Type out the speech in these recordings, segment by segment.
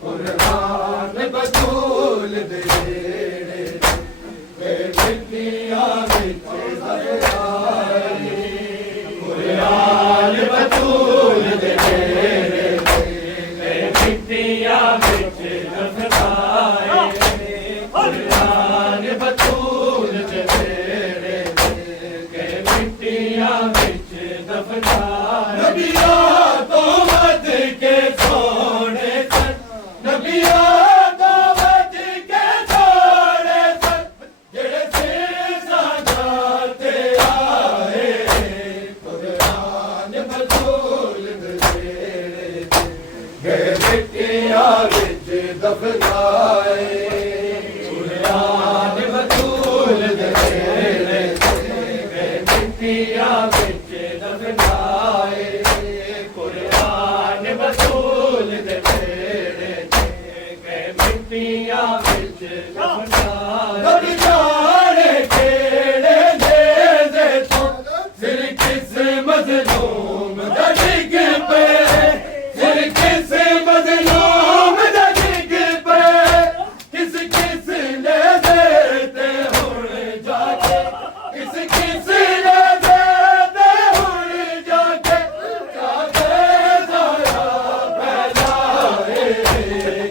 Kurban बिच दफनाए कुरान बतूल दे नेड़े के मिट्टियां बिच दफनाए नबिया तो वध के सोने सन नबिया तो वध के सोने सन जेड़े सीसां गाते आए कुरान बतूल दे नेड़े के मिट्टियां बिच दफनाए कुरान बतूल दे नेड़े के मिट्टियां बिच दफनाए कुरान बतूल दे नेड़े के मिट्टियां बिच दफनाए रब जाने केड़े दे तो सिर किस मज़लूम दा डिग पे सिर किस मज़लूम दा डिग पे किस किस ने देते हुण जाके किस किस ने देते हुण जाके जाके जाया फैलाए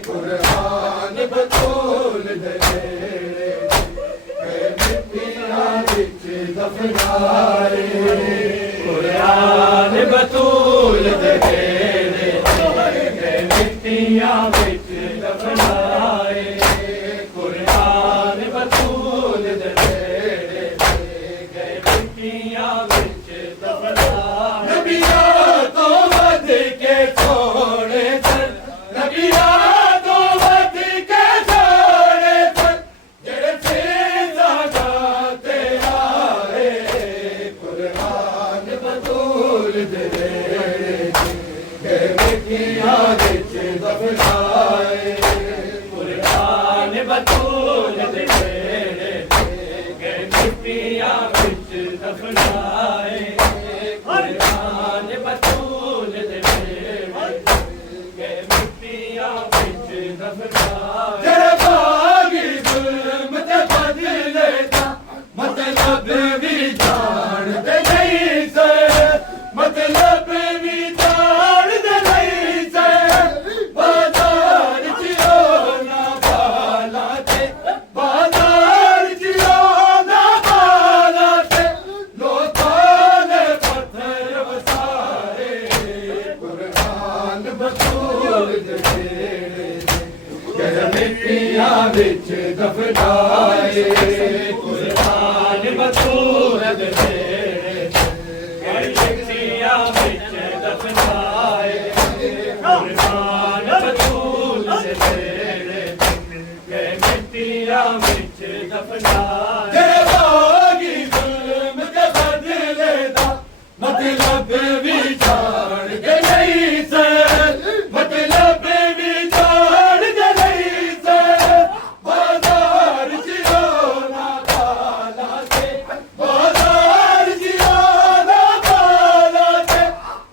कुरान बतूल दे नेड़े के मिट्टियां बिच दफनाए कुरान बतूल दे नेड़े के मिट्टियां बिच दफनाए कुरान बतूल दे नेड़े के मिट्टियां बिच दफनाए नबिया तो वध के सोने सन नबिया तो वध के सोने सन जेड़े सीसां गाते आए कुरान बतूल दे नेड़े के मिट्टियां बिच दफनाए कुरान बतूल दे नेड़े के मिट्टियां बिच दफनाए कुरान बतूल दे नेड़े के मिट्टियां बिच दफनाए जेड़े बागी जुल्म ते बदले दा मतलब भी जानदे नहीं से मतलब भी जानदे नहीं से बाजार च ना बाला ते बाजार च ना बाला ते लोकां ने पत्थर वसाए कुरान बतूल दे नेड़े के मिट्टियां बिच दफनाए कुरान बतूल दे नेड़े के मिट्टियां बिच दफनाए कुरान बतूल दे नेड़े के मिट्टियां बिच दफनाए जेड़े बागी जुल्म ते बदले दा मतलब भी जानदे नहीं से मतलब भी जानदे नहीं से बाजार च ना बाला ते बाजार च ना बाला ते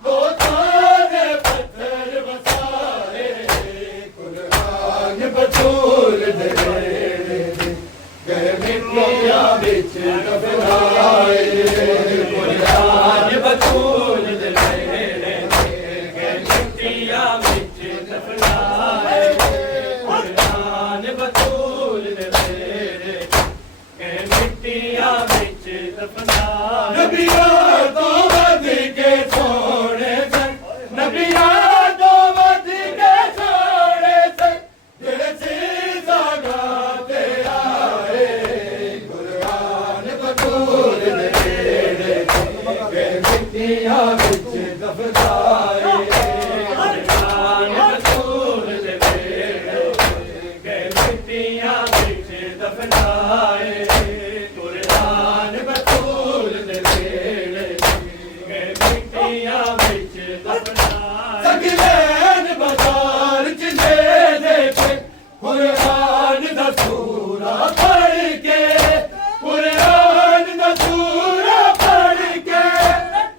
लोकां ने पत्थर वसाए कुरान बतूल दे नेड़े के मिट्टियां बिच दफनाए कुरान बतूल दे नेड़े के मिट्टियां बिच दफनाए कुरान बतूल दे नेड़े के मिट्टियां बिच दफनाए नबिया तो वध के सोने सन नबिया तो वध के सोने सन जेड़े सीसां गाते आए कुरान बतूल दे नेड़े के मिट्टियां बिच दफनाए कुरान बतूल दे नेड़े के मिट्टियां बिच दफनाए कुरान बतूल दे नेड़े के मिट्टियां बिच दफनाए सगलैन बाजार च दे पे कुरान दा सूरा पढ़ के कुरान दा सूरा पढ़ के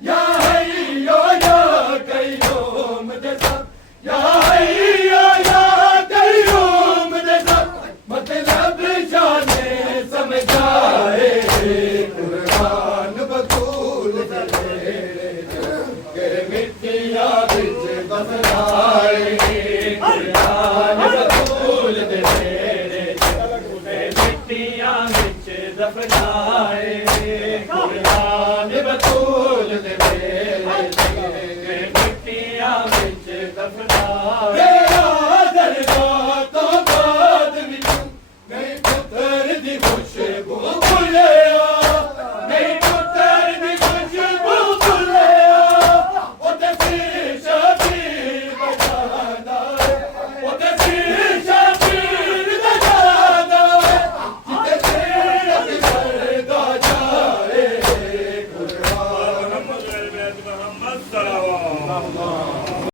या हैयो या कय्यूम दे सब या हैयो या कय्यूम दे सब मतलब जाने समझ तेरा